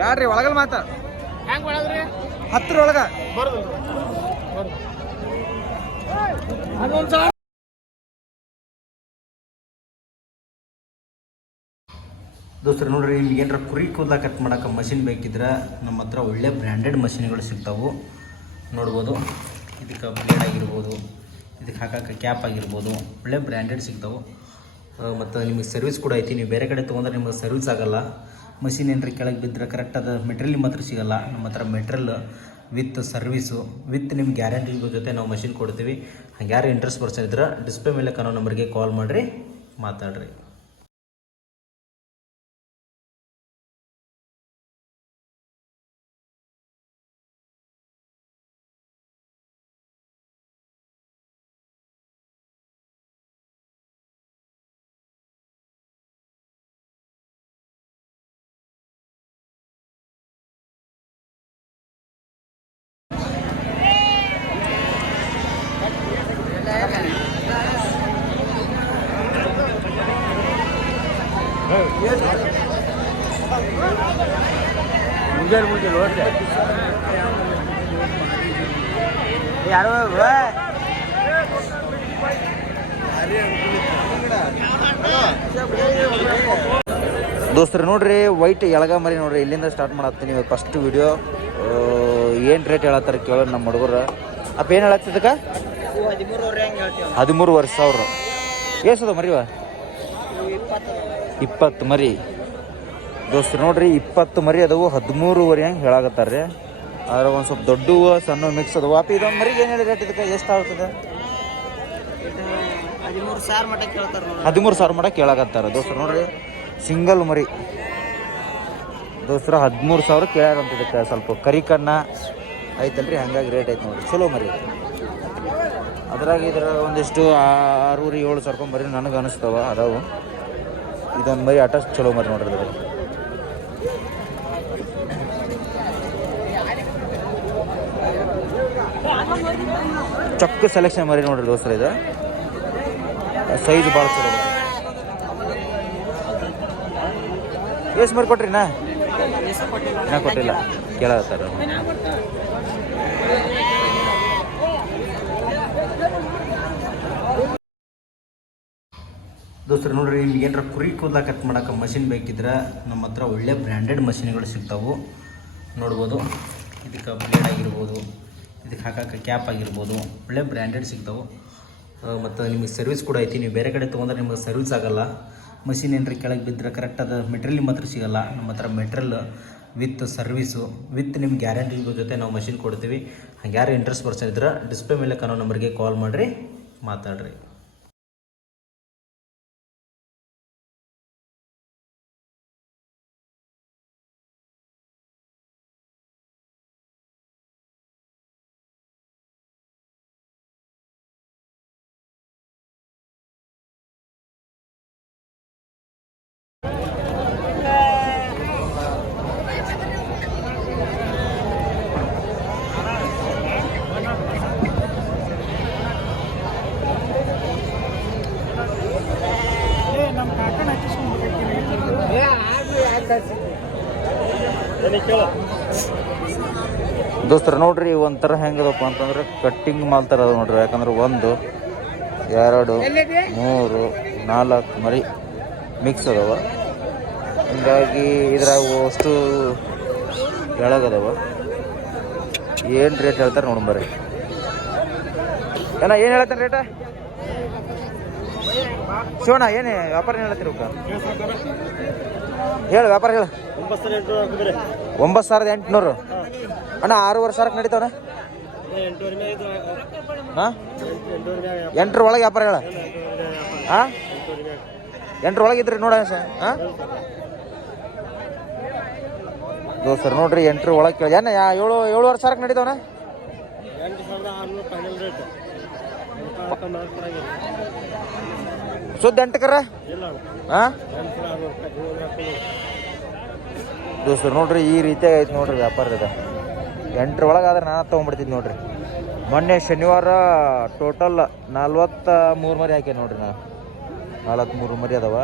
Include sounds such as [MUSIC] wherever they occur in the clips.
ಬ್ಯಾಡ್ರಿ ಒಳಗಲ್ ಮಾತ ಹತ್ರ ಒಳಗ ದೋಸ್ತರು ನೋಡ್ರಿ ನಿಮ್ಗೆ ಏನಾರ ಕುರಿ ಕೂದಲ ಕಟ್ ಮಾಡೋಕೆ ಮಷಿನ್ ಬೇಕಿದ್ರೆ ನಮ್ಮ ಹತ್ರ ಒಳ್ಳೆ ಬ್ರ್ಯಾಂಡೆಡ್ ಮಷಿನ್ಗಳು ಸಿಗ್ತಾವೆ. ನೋಡ್ಬೋದು. ಇದಕ್ಕೆ ಬ್ಲೇಡ್ ಆಗಿರ್ಬೋದು ಇದಕ್ಕೆ ಹಾಕಕ್ಕೆ ಕ್ಯಾಪ್ ಆಗಿರ್ಬೋದು ಒಳ್ಳೆ ಬ್ರ್ಯಾಂಡೆಡ್ ಸಿಗ್ತಾವೆ. ಮತ್ತು ನಿಮಗೆ ಸರ್ವಿಸ್ ಕೂಡ ಐತಿ. ನೀವು ಬೇರೆ ಕಡೆ ತೊಗೊಂಡ್ರೆ ನಿಮಗೆ ಸರ್ವಿಸ್ ಆಗೋಲ್ಲ. ಮಷಿನ್ ಏನ್ರಿ ಕೆಳಗೆ ಬಿದ್ದರೆ ಕರೆಕ್ಟಾದ ಮೆಟೀರಿಯಲ್ ನಿಮ್ಮ ಹತ್ರ ಸಿಗೋಲ್ಲ. ನಮ್ಮ ಹತ್ರ ಮೆಟ್ರಿಯಲ್ ವಿತ್ ಸರ್ವಿಸು ವಿತ್ ನಿಮ್ಮ ಗ್ಯಾರಂಟಿ ಜೊತೆ ನಾವು ಮಷಿನ್ ಕೊಡ್ತೀವಿ. ಹಂಗೆ ಯಾರು ಇಂಟ್ರೆಸ್ಟ್ ಪರ್ಸನ್ ಇದ್ರೆ ಡಿಸ್ಪ್ಲೇ ಮೇಲೆ ಕಾನೋ ನಂಬರ್ಗೆ ಕಾಲ್ ಮಾಡಿರಿ, ಮಾತಾಡ್ರಿ. ಯಾರೋ ದೋಸ್ತರು, ನೋಡ್ರಿ ವೈಟ್ ಎಳಗ ಮರಿ ನೋಡ್ರಿ, ಇಲ್ಲಿಂದ ಸ್ಟಾರ್ಟ್ ಮಾಡತ್ತೀನಿ ಫಸ್ಟ್ ವಿಡಿಯೋ ಏನು ರೇಟ್ ಹೇಳತ್ತಾರ ಕೇಳೋಣ ನಮ್ಮ ಹುಡುಗರು. ಅಪ್ಪ, ಏನು ಹೇಳತ್ತದಕ್ಕ ಹದಿಮೂರು ವರ್ಷ ಸಾವಿರ ಎಷ್ಟದ ಮರಿವ ಇಪ್ಪತ್ತು ಮರಿ. ದೋಸ್ತರು, ನೋಡ್ರಿ, ಇಪ್ಪತ್ತು ಮರಿ ಅದಾವು, ಹದಿಮೂರುವರೆ ಹಂಗೆ ಹೇಳಾಕತ್ತಾರ್ರಿ? ಆದ್ರೆ ಒಂದು ಸ್ವಲ್ಪ ದೊಡ್ಡವು ಸಣ್ಣ ಮಿಕ್ಸ್ ಅದು ವಾಪಿ ಇದೊಂದು ಮರಿಗೆ ಏನು ಹೇಳಿ ರೇಟ್ ಇದಕ್ಕೆ ಎಷ್ಟು ಆಗ್ತದೆ? ಹದಿಮೂರು ಸಾವಿರ ಮಟ್ಟ ಕೇಳಾಕತ್ತಾರ ದೋಸ್ತರು ನೋಡ್ರಿ. ಸಿಂಗಲ್ ಮರಿ. ದೋಸ್ತರ ಹದಿಮೂರು ಸಾವಿರ ಕೇಳಾರಂತ ಇದಕ್ಕೆ ಸ್ವಲ್ಪ ಕರಿ ಕಣ್ಣ ಐತಲ್ರಿ ಹಂಗಾಗಿ ರೇಟ್ ಐತೆ ನೋಡ್ರಿ. ಚಲೋ ಮರಿ ಅದ್ರಾಗ ಇದ್ರ ಒಂದಿಷ್ಟು ಆರೂರಿ ಏಳು ಸಾವಿರ ಮರಿ ನನಗೆ ಅನಿಸ್ತಾವ ಅದಾವು. ಇದೊಂದು ಮರಿ ಅಟ್ಟ ಚಲೋ ಮರಿ ನೋಡ್ರಿ ಚೊಕ್ಕ ಸೆಲೆಕ್ಷನ್ ಮರಿ ನೋಡ್ರಿ ದೋಸ್ತರ ಇದು. ಸೈಜ್ ಭಾಳ ಚಲೋ ಎಷ್ಟು ಮರಿ ಕೊಟ್ರಿ ನಾ? ಕೊಟ್ಟಿಲ್ಲ. ಕೇಳತ್ತಾರ. ದೋಸ್ತರ ನೋಡ್ರಿ, ನಿಮ್ಗೆ ಏನಾರ ಕುರಿ ಕೂದಲ ಕಟ್ ಮಾಡೋಕೆ ಮಷಿನ್ ಬೇಕಿದ್ರೆ ನಮ್ಮ ಹತ್ರ ಒಳ್ಳೆ ಬ್ರ್ಯಾಂಡೆಡ್ ಮಷಿನ್ಗಳು ಸಿಗ್ತಾವೆ. ನೋಡ್ಬೋದು. ಇದಕ್ಕೆ ಬ್ಲೇಡ್ ಆಗಿರ್ಬೋದು. ಇದಕ್ಕೆ ಹಾಕೋಕ್ಕೆ ಕ್ಯಾಪ್ ಆಗಿರ್ಬೋದು. ಒಳ್ಳೆ ಬ್ರ್ಯಾಂಡೆಡ್ ಸಿಗ್ತಾವೆ. ಮತ್ತು ನಿಮಗೆ ಸರ್ವಿಸ್ ಕೂಡ ಐತಿ. ನೀವು ಬೇರೆ ಕಡೆ ತೊಗೊಂಡ್ರೆ ನಿಮಗೆ ಸರ್ವಿಸ್ ಆಗೋಲ್ಲ. ಮಷಿನ್ ಏನಾರ ಕೆಳಗೆ ಬಿದ್ದರೆ ಕರೆಕ್ಟಾದ ಮೆಟೀರಿಯಲ್ ನಿಮ್ಮ ಹತ್ರ ಸಿಗೋಲ್ಲ. ನಮ್ಮ ಹತ್ರ ಮೆಟ್ರಿಯಲ್ ವಿತ್ ಸರ್ವಿಸು ವಿತ್ ನಿಮ್ಗೆ ಗ್ಯಾರಂಟಿ ಜೊತೆ ನಾವು ಮಷಿನ್ ಕೊಡ್ತೀವಿ. ಹಂಗೆ ಯಾರು ಇಂಟ್ರೆಸ್ಟ್ ಪರ್ಸನ್ ಇದ್ರೆ ಡಿಸ್ಪ್ಲೇ ಮೇಲೆ ಕಾನೋ ನಂಬರ್ಗೆ ಕಾಲ್ ಮಾಡಿರಿ, ಮಾತಾಡ್ರಿ. ದೋಸ್ತರ, ನೋಡ್ರಿ, ಒಂಥರ ಹೆಂಗದಪ್ಪ ಅಂತಂದ್ರೆ ಕಟ್ಟಿಂಗ್ ಮಾಲ್ ಥರ ಅದ ನೋಡ್ರಿ. ಯಾಕಂದ್ರೆ ಒಂದು, ಎರಡು, ಮೂರು, ನಾಲ್ಕು ಮರಿ ಮಿಕ್ಸ್ ಅದಾವ. ಹಂಗಾಗಿ ಇದ್ರಾಗ ಅಷ್ಟು ಕೆಳಗದವ. ಏನು ರೇಟ್ ಹೇಳ್ತಾರೆ ನೋಡಿ ಬರ್ರಿ. ಏನ, ಏನು ಹೇಳ್ತಾನೆ ರೇಟ ಶಿವಣ್ಣ, ಏನು ವ್ಯಾಪಾರ ಏನು ಹೇಳ್ತೀರಿ? ಹೇಳು ವ್ಯಾಪಾರ ಹೇಳು. ಒಂಬತ್ತು ಸಾವಿರದ ಎಂಟುನೂರು. ಅಣ್ಣ ಆರೂವರೆ ಸಾವಿರಕ್ಕೆ ನಡೀತಾವಣ್ಣ? ಹಾಂ ಎಂಟ್ರ ಒಳಗೆ ವ್ಯಾಪಾರ ಹೇಳ. ಹಾಂ ಎಂಟ್ರ ಒಳಗೆ ಇದ್ರಿ ನೋಡ ಸರ್. ಹಾಂ ನೋಡ್ರಿ ಎಂಟ್ರ ಒಳಗೆ ಕೇಳಿ. ಏನ ಏಳು ಏಳುವರೆ ಸಾವಿರಕ್ಕೆ ನಡೀತಾವಣ್ಣ? ಸುದ್ದ ಎಂಟಕ್ಕರ ಹಾಂ ದೋಸ್ತರು ನೋಡ್ರಿ ಈ ರೀತಿಯಾಗಿ ಐತೆ ನೋಡ್ರಿ ವ್ಯಾಪಾರ ಇದೆ ಎಂಟ್ರ ಒಳಗಾದ್ರೆ ನಾನು ತೊಗೊಂಡ್ಬಿಡ್ತೀನಿ ನೋಡ್ರಿ. ಮೊನ್ನೆ ಶನಿವಾರ ಟೋಟಲ್ ನಲ್ವತ್ತ ಮೂರು ಮರಿ ಹಾಕಿ ನೋಡ್ರಿ ನಾನು. ನಲ್ವತ್ತ್ಮೂರು ಮರಿ ಅದಾವ.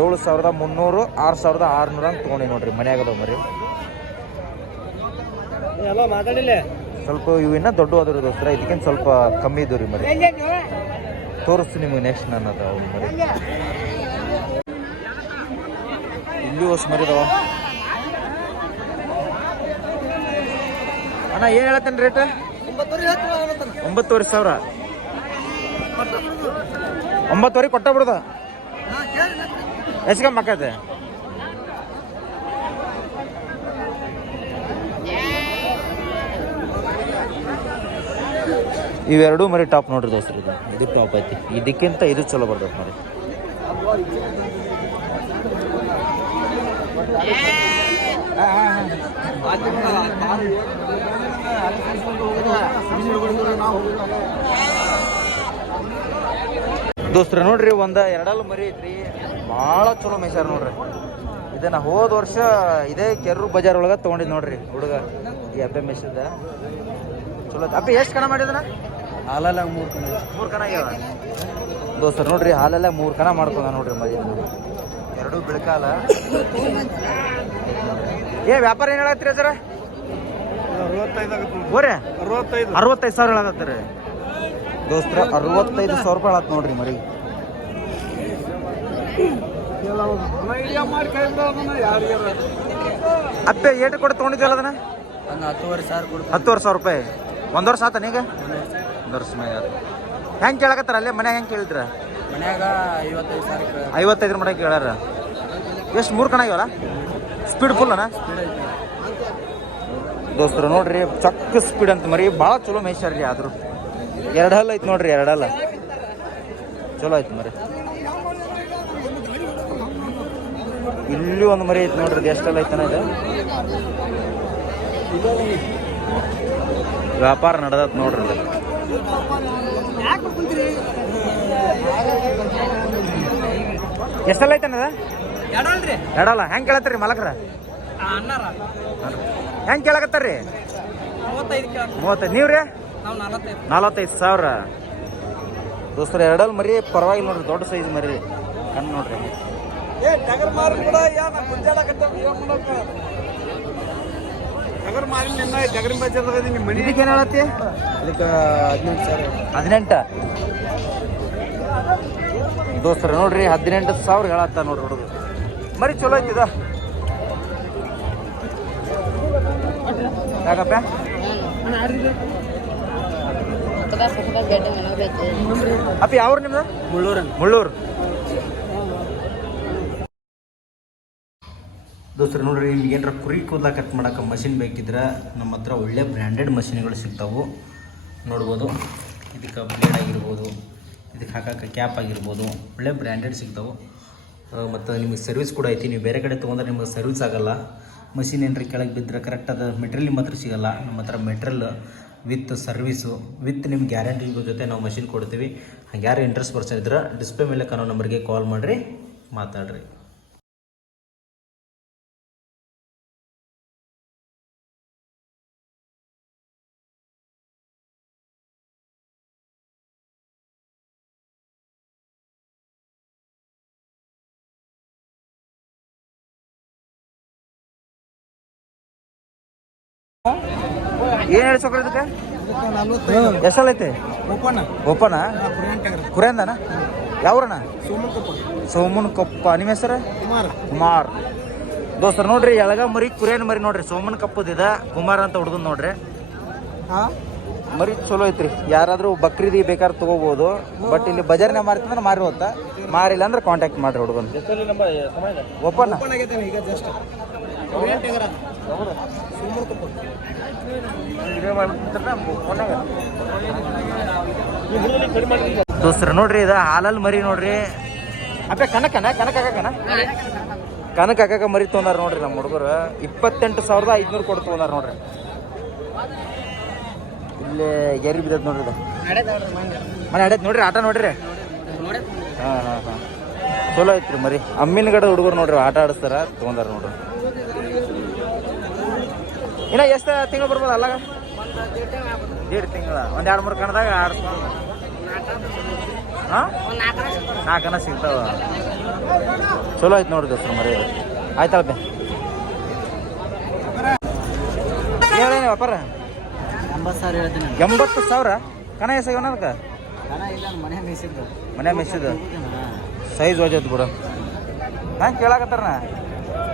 ಏಳು ಸಾವಿರದ ಮುನ್ನೂರು ಆರು ಸಾವಿರದ ಆರುನೂರ ಹಂಗೆ ತೊಗೊಂಡಿ ನೋಡ್ರಿ ಮನೆಯಾಗದ ಮರಿ. ಸ್ವಲ್ಪ ಇವು ಇನ್ನೂ ದೊಡ್ಡ ಹೋದ್ರಿ ದೋಸ್ತರ ಇದಕ್ಕಿಂತ ಸ್ವಲ್ಪ ಕಮ್ಮಿ ಇದ್ದು ರೀ ಮರಿ. ತೋರಿಸ್ತೀನಿ ನಿಮಗೆ ನೆಕ್ಸ್ಟ್ ನನ್ನ ಅದ ಮರಿ. ಇಲ್ಲಿ ಹೊಸ ಮರಿ ಅದಾವ ಅಣ್ಣ, ಏನು ಹೇಳತ್ತೇನೆ ರೇಟ್ ಒಂಬತ್ತುವರೆ ಸಾವಿರ. ಒಂಬತ್ತುವರೆ ಕೊಟ್ಟ ಬಿಡುದ? ಕಮ್ಮಿ ಆಕೈತೆ ಇವೆರಡೂ ಮರಿ ಟಾಪ್ ನೋಡ್ರಿ ದೋಸ್ತರು ಇದು. ಇದು ಟಾಪ್ ಐತಿ. ಇದಕ್ಕಿಂತ ಇದು ಚಲೋ ಬರ್ತೈತೆ ಮರಿ. ದೋಸ್ತ್ರ ನೋಡ್ರಿ ಒಂದ ಎರಡಲ್ಲ ಮರಿ ಐತ್ರಿ. ಭಾಳ ಚಲೋ ಮೇಯ್ಸಾರ ನೋಡ್ರಿ. ಇದನ್ನ ಹೋದ ವರ್ಷ ಇದೇ ಕೆರ್ರು ಬಜಾರ್ ಒಳಗೆ ತಗೊಂಡಿದ್ ನೋಡ್ರಿ ಹುಡುಗ ಈ ಅಬ್ಬೆ ಮೆಸ್ಸಿದ ಚಲೋ ಅಪ್ಪ, ಎಷ್ಟು ಕಣ ಮಾಡಿದನ? ಹಾಲಲ್ಲ ಮೂರು ಕಣ ಮೂರು ಕಣ ದೋಸ್ತರ್ ನೋಡ್ರಿ ಹಾಲೆಲ್ಲ ಮೂರು ಕಣ ಮಾಡ್ಕೊಂಡ ನೋಡ್ರಿ ಮದಿ ಎರಡು ಬಿಳ್ಕಾಲ. ಏ ವ್ಯಾಪಾರ ಏನು ಹೇಳತ್ತೀರಿ ಸರ? ಅರವತ್ತೈದು ಓರೆ ಅರವತ್ತೈದು. ಅರವತ್ತೈದು ಸಾವಿರ ಹೇಳತ್ತೀರಿ ದೋಸ್ತ್ರ ಅರವತ್ತೈದು ಸಾವಿರ ರೂಪಾಯಿ ಹೇಳತ್ ನೋಡ್ರಿ ಮರಿ. ಅತ್ತೆ ಏಟು ಕೊಟ್ಟು ತಗೊಂಡಿದ್ದೆ ಅದನ್ನ? ಹತ್ತುವರೆ ಸಾವಿರ ಕೊಡ್ತೀನಿ. ಹತ್ತುವರೆ ಸಾವಿರ ರೂಪಾಯಿ. ಒಂದು ವರ್ಷ ಆತ ಹೆಂಗೆ ಕೇಳಕತ್ತಾರ? ಅಲ್ಲೇ ಮನ್ಯಾಗ ಹೆಂಗೆ ಕೇಳಿದ್ರ? ಮನ್ಯಾಗ ಐವತ್ತೈದು ಸಾವಿರ ಕೇಳ ಐವತ್ತೈದು ಮನೆ ಕೇಳಾರ ಎಷ್ಟು ಮೂರು ಕಣ ಆಗ್ಯಾವಲ್ಲ? ಸ್ಪೀಡ್ ಫುಲ್ ಅಣ್ಣ ದೋಸ್ತರು ನೋಡ್ರಿ ಚಕ್ಕ ಸ್ಪೀಡ್ ಅಂತ ಮರಿ ಭಾಳ ಚಲೋ ಮೇಯ್ಸ್ಯಾರ ರೀ ಆದ್ರು. ಎರಡು ಹಲ್ಲ ಐತಿ ನೋಡ್ರಿ ಎರಡು ಹಲ್ಲ. ಚಲೋ ಆಯ್ತು ಮರಿ. ಇಲ್ಲಿ ಒಂದು ಮರಿ ಐತಿ ನೋಡ್ರಿ ಎಷ್ಟು ಎಷ್ಟೆಲ್ಲ ಐತನ ಇದು? ವ್ಯಾಪಾರ ನಡೆದತ್ ನೋಡ್ರಿ. ಎಷ್ಟೆಲ್ಲ ಐತನದ ಎಡಲ್ಲ ಎರಡಲ್ರಿ. ಎರಡಲ್ಲ? ಹೆಂಗೆ ಕೇಳತ್ತೀರಿ ಮಲಕ್ರ? ಹೆಂಗ್ ಹೆಂಗೆ ಕೇಳಕತ್ತಾರ್ರಿ ಮೂವತ್ತೈದು ನೀವು ರೀ ನಾವು ನಲವತ್ತೈದು. ನಲವತ್ತೈದು ಸಾವಿರ. ದೋಸ್ತರ ಎರಡಲ್ ಮರಿ ಪರವಾಗಿಲ್ಲ ನೋಡ್ರಿ ದೊಡ್ಡ ಸೈಜ್ ಮರಿ ಕಣ್ಣು ನೋಡ್ರಿ. ಇದಕ್ಕೆ ಏನು ಹೇಳತ್ತಿ? ಅದಕ್ಕೆ ಹದಿನೆಂಟು ಸಾವಿರ. ಹದಿನೆಂಟ? ದೋಸ್ತರ ನೋಡ್ರಿ ಹದಿನೆಂಟು ಸಾವಿರ ಹೇಳತ್ತ ನೋಡ್ರಿ ಹುಡುಗ ಮರಿ ಚಲೋ ಐತಿದ ಯಾಕಪ್ಪ? ಅಪ್ಪ ಯಾವ್ರು ನಿಮ್ದು? ಮುಳ್ಳೂರ ಮುಳ್ಳೂರು. ದೋಸ್ತರ, ನೋಡ್ರಿ, ನಿಮ್ಗೆ ಏನಾರ ಕುರಿ ಕೂದಲ ಕಟ್ ಮಾಡೋಕೆ ಮಷಿನ್ ಬೇಕಿದ್ರೆ ನಮ್ಮ ಹತ್ರ ಒಳ್ಳೆ ಬ್ರ್ಯಾಂಡೆಡ್ ಮಷಿನ್ಗಳು ಸಿಗ್ತಾವು. ನೋಡ್ಬೋದು. ಇದಕ್ಕೆ ಬ್ಲೇಡ್ ಆಗಿರ್ಬೋದು, ಇದಕ್ಕೆ ಹಾಕಕ್ಕೆ ಕ್ಯಾಪ್ ಆಗಿರ್ಬೋದು, ಒಳ್ಳೆ ಬ್ರ್ಯಾಂಡೆಡ್ ಸಿಗ್ತಾವೆ. ಮತ್ತು ನಿಮಗೆ ಸರ್ವಿಸ್ ಕೂಡ ಐತಿ. ನೀವು ಬೇರೆ ಕಡೆ ತೊಗೊಂಡ್ರೆ ನಿಮಗೆ ಸರ್ವಿಸ್ ಆಗೋಲ್ಲ. ಮಷಿನ್ ಏನಾರ ಕೆಳಗೆ ಬಿದ್ದರೆ ಕರೆಕ್ಟ್ ಅದು ಮೆಟ್ರಿಯಲ್ ನಿಮ್ಮ ಹತ್ರ ಸಿಗಲ್ಲ. ನಮ್ಮ ಹತ್ರ ಮೆಟ್ರಿಯಲ್ ವಿತ್ ಸರ್ವಿಸು ವಿತ್ ನಿಮ್ಗೆ ಗ್ಯಾರಂಟಿ ಜೊತೆ ನಾವು ಮಷಿನ್ ಕೊಡ್ತೀವಿ. ಹಂಗೆ ಯಾರು ಇಂಟ್ರೆಸ್ಟ್ ಪರ್ಸನ್ ಇದ್ರೆ ಡಿಸ್ಪ್ಲೇ ಮೇಲೆ ಕಾಣೋ ನಂಬರ್ಗೆ ಕಾಲ್ ಮಾಡಿರಿ, ಮಾತಾಡ್ರಿ. ಏನು ಹೇಳಿ ಸೊಕ್ರ ಇದಕ್ಕೆ? ಎಷ್ಟಲ್ಲ ಐತೆ ಕುರೇಂದನ ಸೋಮನ್ ಕೊಪ್ಪ ನಿಮ್ಮ ಹೆಸರು? ಕುಮಾರ್. ಕುಮಾರ್. ದೋಸ್ತರ್ ನೋಡ್ರಿ ಎಳಗ ಮರಿ ಕುರೇನ್ ಮರಿ ನೋಡ್ರಿ. ಸೋಮನ್ ಕಪ್ಪದಿದ ಕುಮಾರ್ ಅಂತ ಹುಡುಗನ್ ನೋಡ್ರಿ. ಹಾ? ಮರಿ ಚಲೋ ಐತ್ರಿ. ಯಾರಾದ್ರೂ ಬಕ್ರೀದಿ ಬೇಕಾದ್ರೆ ತಗೋಬಹುದು ಬಟ್ ಇಲ್ಲಿ ಬಜಾರ್ನಾಗ ಮಾರ್ತಿದ್ರೆ ಮಾರಿ ಹೋತ. ಮಾರಿಲ್ಲ ಅಂದ್ರೆ ಕಾಂಟ್ಯಾಕ್ಟ್ ಮಾಡ್ರಿ ಹುಡುಗನ್. ಓಪನ್? ದೋಸ್ತರ ನೋಡ್ರಿ ಇದು ಹಾಲಲ್ಲಿ ಮರಿ ನೋಡ್ರಿ. ಅಪ್ಪ ಕನಕನ ಕನಕ ಹಾಕನ ಕನಕ ಹಾಕಕ ಮರಿ ತೊಗೊಂಡಾರ ನೋಡ್ರಿ ನಮ್ಮ ಹುಡುಗರು. ಇಪ್ಪತ್ತೆಂಟು ಸಾವಿರದ ಐದ್ನೂರು ಕೊಟ್ಟು ತೊಗೊಂಡಾರ ನೋಡ್ರಿ. ಇಲ್ಲಿ ಗೆರಿ ಬಿದ್ದೈತೆ ನೋಡ್ರಿ ಮನೆ ಅಡೈತೆ ನೋಡ್ರಿ ಆಟ ನೋಡ್ರಿ. ಹಾಂ ಹಾಂ ಹಾಂ. ಚಲೋ ಐತ್ರಿ ಮರಿ. ಅಮ್ಮಿನ ಗಡ ಹುಡುಗರು ನೋಡ್ರಿ ಆಟ ಆಡಿಸ್ತಾರ ತೊಗೊಂಡಾರ ನೋಡ್ರಿ. ಇನ್ನ ಎಷ್ಟು ತಿಂಗಳು ಬರ್ಬೋದು ಅಲ್ಲಾಗ? ದೇಡ್ ತಿಂಗಳ. ಒಂದ್ ಎರಡು ಮೂರು ಕಣದಾಗ ಆಡಿಸ್ಬೋದು ಹಾಂ? ನಾಲ್ಕನ ಸಿಗ್ತಾವ. ಚಲೋ ಆಯ್ತು ನೋಡ್ರಿ ದೋಸ್ತ್ರ ಮರಿ ಆಯ್ತಲ್ಲ ಹೇಳೇನಿ ವ್ಯಾಪಾರ? ಎಂಬತ್ತು ಸಾವಿರ ಹೇಳ್ತೀನಿ. ಎಂಬತ್ತು ಸಾವಿರ? ಕಣ ಎಸಾಗ ಅದಕ್ಕೆ ಮನೆ ಮೇಸಿದ್ದು ಮನೆ ಸೈಜ್ ಓಜೈತಿ ಬಿಡು. ಹಾ ಕೇಳಾಕತ್ತಾರ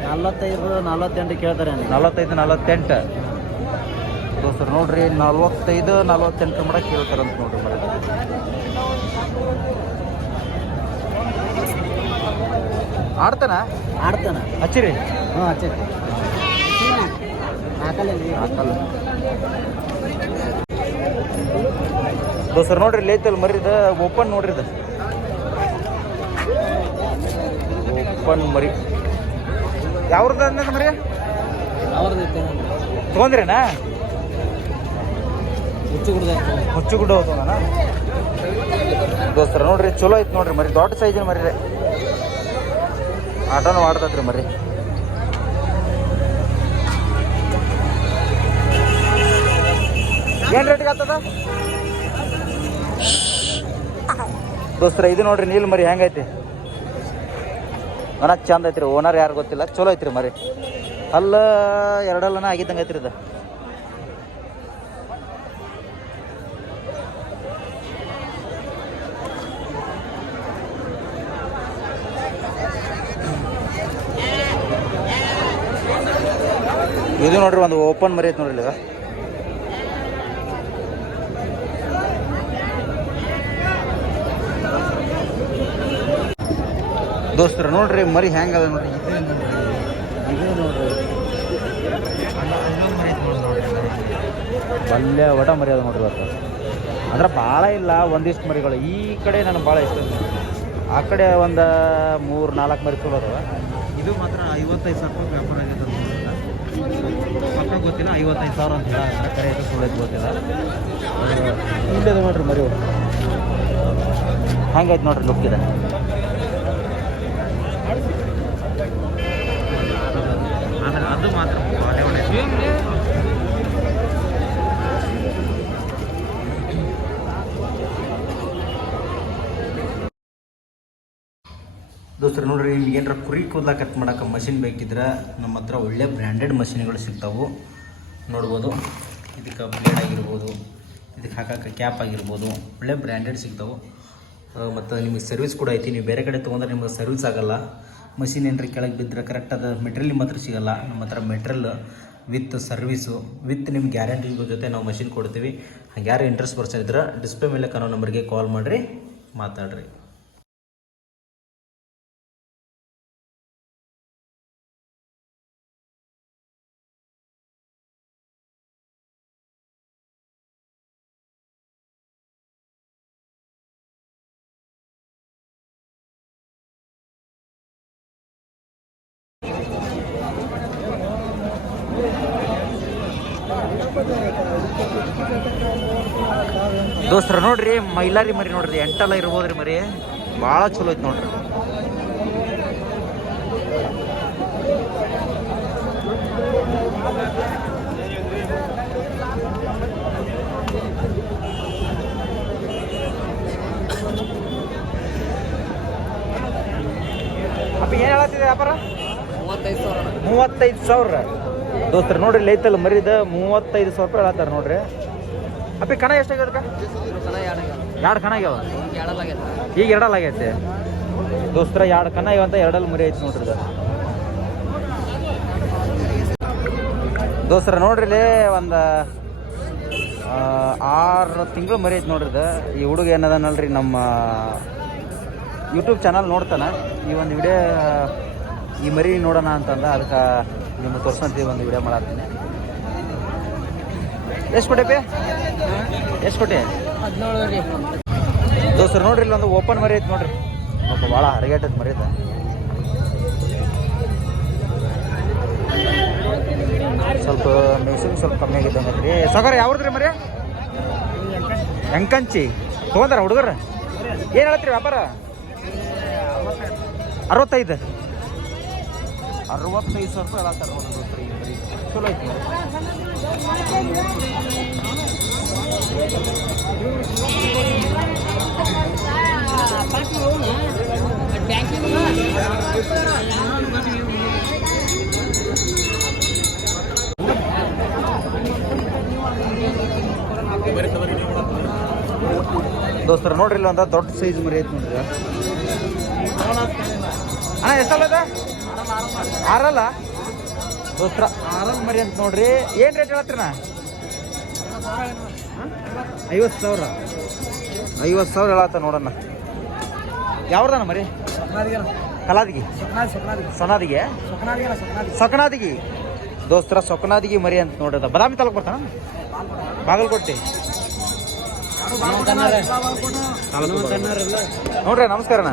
ನಲ್ವತ್ತೈದು ನಲ್ವತ್ತೆಂಟು ಕೇಳ್ತಾರೆ ನಲವತ್ತೈದು ನಲವತ್ತೆಂಟು. ದೋಸ್ತರು ನೋಡ್ರಿ ನಲ್ವತ್ತೈದು ನಲ್ವತ್ತೆಂಟು ಮಡ ಕೇಳ್ತಾರಂತ ನೋಡ್ರಿ ಮರ. ಆಡ್ತಾನ? ಆಡ್ತಾನ. ಹಚ್ಚಿರಿ. ಹ್ಞೂ ಹಚ್ಚಿರಿ. ಹಾಕಲ್ಲ ದೋಸ್ತರು ನೋಡ್ರಿ ಲೇತಲ್ಲಿ ಮರಿದ ಓಪನ್ ನೋಡ್ರಿ ಇದು. ಓಪನ್ ಮರಿ. ಯಾವ್ದು ಅನ್ನೋದು ಮರಿ ತೊಗೊಂದ್ರೇನಾ ಹುಚ್ಚು ಗುಡ್ಡ ಹೋಗ್ತಾನ ದೋಸ್ತರ ನೋಡ್ರಿ ಚಲೋ ಐತ್ ನೋಡ್ರಿ ಮರಿ ದೊಡ್ಡ ಸೈಜಿನ ಮರಿ ರೀ. ಆಟೋನು ಆಡ್ತತ್ರಿ ಮರಿ. ಏನ್ ರೇಟ್ಗೆ ಆಗ್ತದ ದೋಸ್ತರ ಇದು ನೋಡ್ರಿ ನೀಲ್ ಮರಿ ಹೆಂಗೈತಿ? ನನಗೆ ಚಂದ ಐತ್ರಿ ಓನರ್ ಯಾರು ಗೊತ್ತಿಲ್ಲ, ಚಲೋ ಐತ್ರಿ ಮರಿ. ಅಲ್ಲ ಎರಡಲ್ಲನ ಆಗಿದ್ದಂಗೆ ಐತ್ರಿ ಇದು. ಇದು ನೋಡ್ರಿ ಒಂದು ಓಪನ್ ಮರಿ ಐತೆ ನೋಡ್ರಿ ಈಗ ದೋಸ್ತರ ನೋಡ್ರಿ ಮರಿ ಹೆಂಗದ ಅದ ನೋಡ್ರಿ. ಇದು ನೋಡ್ರಿ. ಬಲ್ಲೆ ಒಟ ಮರಿ ಅದ ನೋಡ್ರಿ ಇವತ್ತು. ಅಂದ್ರೆ ಭಾಳ ಇಲ್ಲ ಒಂದಿಷ್ಟು ಮರಿಗಳು. ಈ ಕಡೆ ನನಗೆ ಭಾಳ ಇಷ್ಟ ಆ ಕಡೆ ಒಂದು ಮೂರು ನಾಲ್ಕು ಮರಿ ಚಲೋ ಅದಾವ. ಇದು ಮಾತ್ರ ಐವತ್ತೈದು ಸಾವಿರ ರೂಪಾಯಿ ವ್ಯಾಪಾರ ಆಗೈತೆ ಪಕ್ಕ ಗೊತ್ತಿಲ್ಲ. ಐವತ್ತೈದು ಸಾವಿರ ಅಂತ ಹೇಳ ಕರೆ ಸುಳ್ಳು ಗೊತ್ತಿಲ್ಲ. ಇಲ್ಲದ ನೋಡ್ರಿ ಮರಿ. ಹೆಂಗೈತೆ ನೋಡ್ರಿ ಲುಕ್ ಇದೆ ಆದ್ರೆ ಅದು ಮಾತ್ರ. ದೋಸ್ತರು, ನೋಡ್ರಿ, ನಿಮ್ಗೆ ಏನಾರ ಕುರಿ ಕೂದಲ ಕಟ್ ಮಾಡೋಕೆ ಮಷಿನ್ ಬೇಕಿದ್ರೆ ನಮ್ಮ ಹತ್ರ ಒಳ್ಳೆ ಬ್ರ್ಯಾಂಡೆಡ್ ಮಷಿನ್ಗಳು ಸಿಗ್ತಾವೆ. ನೋಡ್ಬೋದು. ಇದಕ್ಕೆ ಬ್ಲೇಡ್ ಆಗಿರ್ಬೋದು, ಇದಕ್ಕೆ ಹಾಕಕ್ಕೆ ಕ್ಯಾಪ್ ಆಗಿರ್ಬೋದು, ಒಳ್ಳೆ ಬ್ರ್ಯಾಂಡೆಡ್ ಸಿಗ್ತಾವೆ. ಮತ್ತು ನಿಮಗೆ ಸರ್ವಿಸ್ ಕೂಡ ಐತಿ. ನೀವು ಬೇರೆ ಕಡೆ ತೊಗೊಂಡ್ರೆ ನಿಮಗೆ ಸರ್ವಿಸ್ ಆಗಲ್ಲ. ಮಷಿನ್ ಏನ್ರಿ ಕೆಳಗೆ ಬಿದ್ದರೆ ಕರೆಕ್ಟಾದ ಮೆಟೀರಿಯಲ್ ನಿಮ್ಮ ಹತ್ರ ಸಿಗಲ್ಲ. ನಮ್ಮ ಹತ್ರ ಮೆಟ್ರಿಯಲ್ ವಿತ್ ಸರ್ವಿಸು ವಿತ್ ನಿಮ್ಮ ಗ್ಯಾರಂಟಿ ಜೊತೆ ನಾವು ಮಷಿನ್ ಕೊಡ್ತೀವಿ. ಯಾರು ಇಂಟ್ರೆಸ್ಟ್ ಪರ್ಸನ್ ಇದ್ರೆ ಡಿಸ್ಪ್ಲೇ ಮೇಲೆ ಕಾನೋ ನಂಬರ್ಗೆ ಕಾಲ್ ಮಾಡಿರಿ, ಮಾತಾಡ್ರಿ. ದೋಸ್ತರ ನೋಡ್ರಿ ಮೈಲಾರಿ ಮರಿ ನೋಡ್ರಿ ಎಂಟಲ್ಲ ಇರ್ಬೋದ್ರಿ ಮರಿ. ಭಾಳ ಚಲೋ ಐತಿ ನೋಡ್ರಿ. ಅಪ್ಪ ಏನು ಹೇಳತ್ತಿದೆ ವ್ಯಾಪಾರ? ಮೂವತ್ತೈದು ಸಾವಿರ. ಮೂವತ್ತೈದು ಸಾವಿರ. ದೋಸ್ತರ, ನೋಡ್ರಿ ಲೈತಲ್ಲಿ ಮರಿದ ಮೂವತ್ತೈದು ಸಾವಿರ ರೂಪಾಯಿ ಹೇಳತ್ತಾರ ನೋಡ್ರಿ. ಅಪ್ಪಿ, ಕಣ ಎಷ್ಟಾಗ್ಯದ ಎರಡು ಕಣ ಆಗ್ಯಾವ? ಈಗ ಎರಡಲ್ಲ ಆಗೈತೆ. ದೋಸ್ತರ, ಎರಡು ಕಣ ಇವಂತ ಎರಡಲ್ಲಿ ಮರಿ ಐತಿ ನೋಡ್ರಿ ದೋಸ್ತರ, ನೋಡ್ರಿ ಒಂದು ಆರು ತಿಂಗಳು ಮರಿ ಐತಿ ನೋಡ್ರಿ ಈ ಹುಡುಗ ಏನದನಲ್ರಿ, ನಮ್ಮ ಯೂಟ್ಯೂಬ್ ಚಾನಲ್ ನೋಡ್ತಾನೆ. ಈ ಒಂದು ವಿಡಿಯೋ ಈ ಮರಿ ನೋಡೋಣ ಅಂತಂದ, ಅದಕ್ಕೆ ನಿಮ್ಗೆ ತೋರ್ಸಂತೀವಿ ಒಂದು ವಿಡಿಯೋ ಮಾಡತ್ತೀನಿ ಎಷ್ಟು ಕೊಟ್ಟೆ ಎಷ್ಟು ಕೊಟ್ಟೆ? ದೋಸ್ತರು, ನೋಡ್ರಿ ಇಲ್ಲಿ ಒಂದು ಓಪನ್ ಮರಿ ಐತೆ ನೋಡ್ರಿ. ಸ್ವಲ್ಪ ಭಾಳ ಹರಿಗೇಟದ್ ಮರಿ ಐತೆ ಸ್ವಲ್ಪ ಮೇಸಿಂಗ್ ಸ್ವಲ್ಪ ಕಮ್ಮಿ ಆಗಿದ್ದಂಗೆ ರೀ ಸಗರ್ ಯಾವ್ರದ್ರಿ ಮರಿ? ಹೆಂಕಂಚಿ ತೊಗೊಂಡಾರ ಹುಡುಗರ? ಏನು ಹೇಳತ್ರಿ ವ್ಯಾಪಾರ? ಅರವತ್ತೈದು. ಅರವತ್ತೈದು ಸಾವಿರ ರೂಪಾಯಿ ಹೇಳತ್ತಾರ ನೋಡಿ ಗೊತ್ತ್ರಿ ರೀ ಚಲೋ ಐತಿ. ದೋಸ್ತರ, ನೋಡ್ರಿ ಇಲ್ಲ ಅಂದ್ರೆ ದೊಡ್ಡ ಸೈಜ್ ಮರಿ ಐತಿ ನೋಡ್ರಿ. ಅಣ್ಣ, ಎಷ್ಟಲ್ಲ ಆರಲ್ಲ? ದೋಸ್ತ್ರ ಆರಲ್ ಮರಿ ಅಂತ ನೋಡ್ರಿ. ಏನು ರೇಟ್ ಹೇಳತ್ತೀರಣ್ಣ? ಐವತ್ತು ಸಾವಿರ. ಐವತ್ತು ಸಾವಿರ ಹೇಳತ್ತ ನೋಡಣ್ಣ. ಯಾವ್ದಾನ ಮರಿ? ಕಲಾದಿಗಿ. ಸನಾದಿಗೆ ಸೊಕನಾದಿಗಿ. ದೋಸ್ತ್ರ ಸೊಕನಾದಿಗಿ ಮರಿ ಅಂತ ನೋಡದ. ಬದಾಮಿ ತಾಲೂಕು ಬರ್ತಾನ? ಬಾಗಲಕೋಟೆ. ನೋಡ್ರಿ ನಮಸ್ಕಾರ ಅಣ್ಣ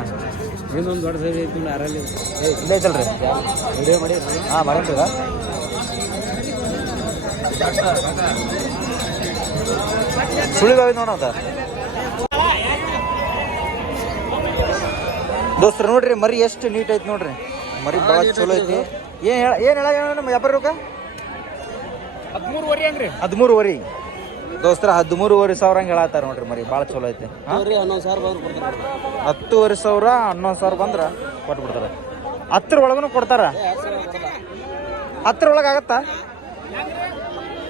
ಇನ್ನೊಂದು ದೊಡ್ಡ ಸೈಜ್ ಐತಿ ನೋಡಿ ಆರಲ್ಲಿ ಏ, ಇಲ್ಲ ಐತಲ್ರಿ? ವಿಡಿಯೋ ಮಾಡಿ ಹಾಂ ಮರಂತದ ಸುಳಿಗಾವಿ ನೋಡೋದ ದೋಸ್ತ್ರ ನೋಡ್ರಿ ಮರಿ ಎಷ್ಟು ನೀಟ್ ಐತಿ ನೋಡ್ರಿ. ಮರಿ ಭಾಳ ಚಲೋ ಐತಿ. ಏನ್ ಹೇಳ ಏನ್ ಹೇಳ ಹೇಳ ನಮ್ಮ ವ್ಯಾಪಾರ ವರಿ ಹದಿಮೂರುವರೆ ಹದಿಮೂರುವರೆ. ದೋಸ್ತರ ಹದಿಮೂರುವರೆ ಸಾವಿರ ಹಂಗೆ ಹೇಳತ್ತಾರ ನೋಡ್ರಿ ಮರಿ ಭಾಳ ಚಲೋ ಐತಿ. ಹತ್ತುವರೆ ಸಾವಿರ ಹನ್ನೊಂದು ಸಾವಿರ ಬಂದ್ರೆ ಕೊಟ್ಟು ಬಿಡ್ತಾರೆ ಹತ್ತರ ಒಳಗೂ ಕೊಡ್ತಾರ ಹತ್ತರ ಒಳಗೆ ಆಗತ್ತಾ?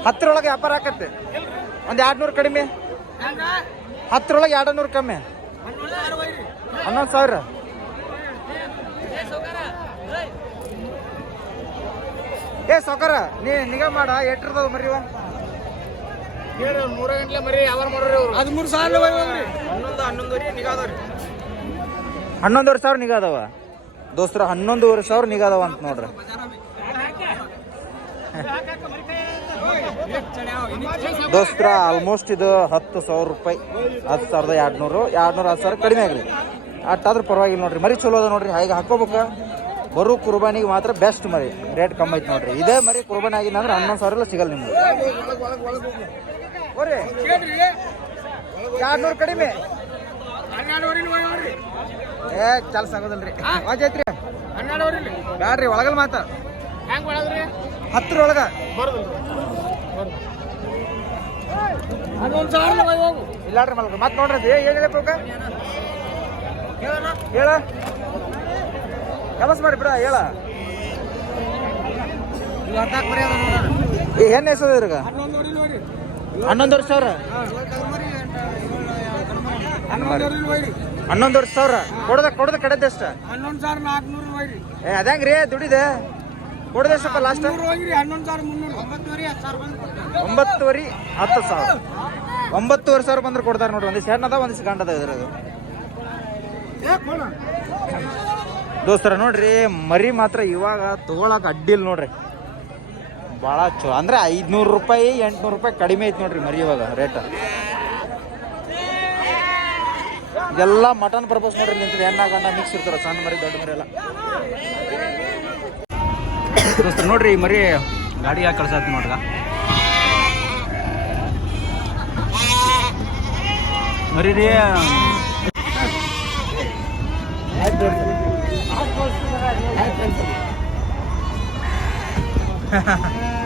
ಹತ್ತರ ಒಳಗೆ ವ್ಯಾಪಾರ ಆಕತ್ತೆ? ಒಂದು ಎರಡು ನೂರು ಕಡಿಮೆ. ಹತ್ತರೊಳಗೆ ಎರಡು ನೂರು ಕಮ್ಮಿ. ಹನ್ನೊಂದು ಸಾವಿರ? ಏ ಸೌಕರ ನೀ ನಿಗಾ ಮಾಡ ಎಟ್ಟಿರ್ತದ ಮರಿವ ನೂರ ಗಂಟ್ಲೆ ಮರಿ ಯಾವ ಮಾಡೋರಿ ಅವ್ರು? ಹದಿಮೂರು ಸಾವಿರ ಹನ್ನೊಂದು ಹನ್ನೊಂದುವರೆ ಹನ್ನೊಂದುವರೆ ಸಾವಿರ ನಿಗಾದವ ದೋಸ್ತರ ಹನ್ನೊಂದುವರೆ ಸಾವಿರ ನಿಗಾದವ ಅಂತ ನೋಡ್ರಿ. ದೋಸ್ತರ ಆಲ್ಮೋಸ್ಟ್ ಇದು ಹತ್ತು ಸಾವಿರ ರೂಪಾಯಿ. ಹತ್ತು ಸಾವಿರದ ಎರಡು ನೂರು ಎರಡು ನೂರು ಹತ್ತು ಸಾವಿರ ಕಡಿಮೆ ಆಗಲಿ. ಅಷ್ಟಾದ್ರೂ ಪರವಾಗಿಲ್ಲ ನೋಡ್ರಿ. ಮರಿ ಚಲೋ ಅದ ನೋಡ್ರಿ. ಹಾಗೆ ಹಾಕೋಬೇಕು. ಬರು ಕುರ್ಬಾನಿಗೆ ಮಾತ್ರ ಬೆಸ್ಟ್ ಮರಿ. ರೇಟ್ ಕಮ್ಮಿ ಐತೆ ನೋಡ್ರಿ. ಇದೇ ಮರಿ ಕುರ್ಬಾನಿ ಆಗಿಲ್ಲ ಅಂದ್ರೆ ಹನ್ನೊಂದು ಸಾವಿರ ಎಲ್ಲ ಸಿಗಲ್ಲ ನಿಮ್ಗೆ. ಬರ್ರಿ ಎರಡು ನೂರು ಕಡಿಮೆ. ಏ ಕೆಲಸ ಆಗೋದಲ್ರಿ. ವಾಜ್ ಐತ್ರಿ. ಬ್ಯಾಡ್ರಿ ಒಳಗಲ್ ಮಾತ. ಹತ್ತರ ಒಳಗ ಇಲ್ಲಾಡ್ರಿ ಮಲ್ಕ ಮತ್ತೆ ನೋಡ್ರಿ ಏ ಏನ್ ಹೇಳಪ್ಪ ಅವ್ಕ? ಹೇಳ. ಕೆಲಸ ಮಾಡಿ ಬಿಡ ಹೇಳ. ಏನ್ ಹೆಸರು ಇದ್ರಾಗ? ಹನ್ನೊಂದುವರೆ ಸಾವಿರ ಹನ್ನೊಂದುವರೆ ಸಾವಿರ ಕೊಡದ ಕೊಡದ ಕಡೆದ ಎಷ್ಟ? ಹನ್ನೊಂದು ಸಾವಿರ ನಾಲ್ಕುನೂರು ಏ ಅದಂಗ್ರಿ ದುಡಿದೆ? ಕೊಡದ ಎಷ್ಟಪ್ಪ ಲಾಸ್ಟ್ ಒಂಬತ್ತುವರಿ ಹೋಗ್ರಿ ಹನ್ನೊಂದು ಸಾವಿರ ಮುನ್ನೂರು ಒಂಬತ್ತುವರೆ ಹತ್ತು ಸಾವಿರ. ಒಂಬತ್ತುವರೆ ಹತ್ತು ಸಾವಿರ ಒಂಬತ್ತುವರೆ ಸಾವಿರ ಬಂದ್ರೆ ಕೊಡ್ತಾರೆ ನೋಡ್ರಿ ಒಂದಿಷ್ಟು ಹೆಣ್ಣದ ಒಂದಿಷ್ಟು ಗಂಡದ ಇದ್ರದು. ದೋಸ್ತರ ನೋಡ್ರಿ ಮರಿ ಮಾತ್ರ ಇವಾಗ ತಗೊಳಕ್ ಅಡ್ಡಿಲ್ ನೋಡ್ರಿ. ಭಾಳ ಚಲೋ. ಅಂದ್ರೆ ಐದ್ನೂರು ರೂಪಾಯಿ, ಎಂಟ್ನೂರು ರೂಪಾಯಿ ಕಡಿಮೆ ಐತೆ ನೋಡ್ರಿ ಮರಿ ಇವಾಗ ರೇಟ್ ಎಲ್ಲ ಮಟನ್ ಪರ್ಪಸ್ ನೋಡ್ರಿ ನಿಂತಿದೆ. ಎಣ್ಣ, ಗಂಡ ಮಿಕ್ಸ್ ಇರ್ತಾರೆ, ಸಣ್ಣ ಮರಿ, ದೊಡ್ಡ ಮರಿ ಎಲ್ಲ. ನೋಡ್ರಿ ಮರಿ ಗಾಡಿ ಯಾಕೆ ಕಳ್ಸತ್ತಿ ನೋಡ್ರ ಮರಿ ರೀ ha [LAUGHS]